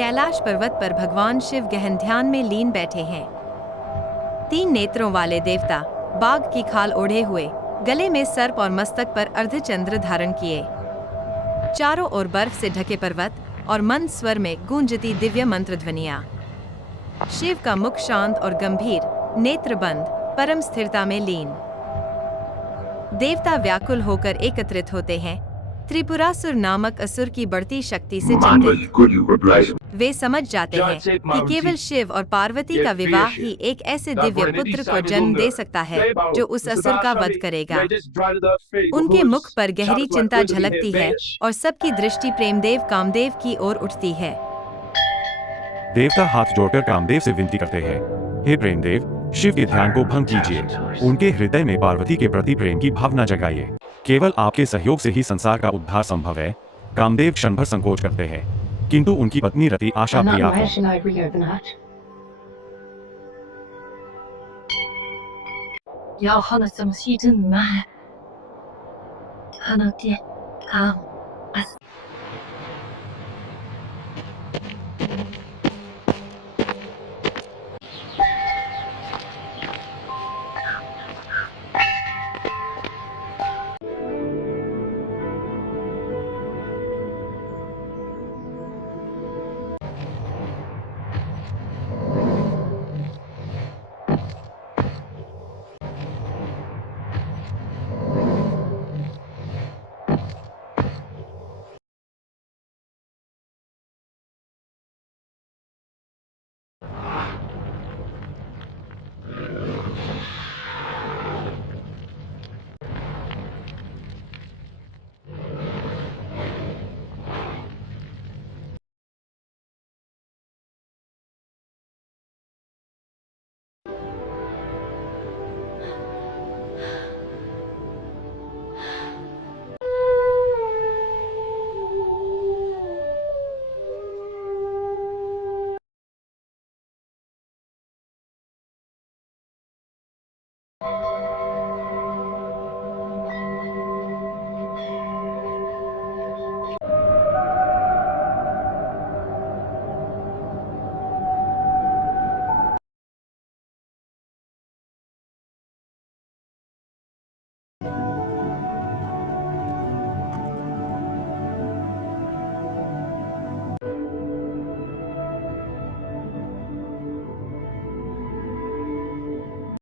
कैलाश पर्वत पर भगवान शिव गहन ध्यान में लीन बैठे हैं। 3 नेत्रों वाले देवता बाघ की खाल ओढ़े हुए, गले में सर्प और मस्तक पर अर्धचंद्र धारण किए। चारों ओर बर्फ से ढके पर्वत और मंद स्वर में गूंजती दिव्य मंत्र ध्वनियां। शिव का मुख शांत और गंभीर, नेत्र बंद, परम स्थिरता में लीन। देवता व्याकुल होकर एकत्रित होते हैं, त्रिपुरासुर नामक असुर की बढ़ती शक्ति से चिंतित। वे समझ जाते हैं कि केवल शिव और पार्वती का विवाह ही एक ऐसे दिव्य पुत्र को जन्म दे सकता है जो उस असुर का वध करेगा। उनके मुख पर गहरी चिंता झलकती है और सबकी दृष्टि प्रेमदेव कामदेव की ओर उठती है। देवता हाथ जोड़कर कामदेव से विनती करते हैं, हे प्रेमदेव, शिव के ध्यान को भंग कीजिए, उनके हृदय में पार्वती के प्रति प्रेम की भावना जगाइए। केवल आपके सहयोग से ही संसार का उद्धार संभव है। कामदेव क्षण भर संकोच करते हैं, किंतु उनकी पत्नी रति आशा प्रिया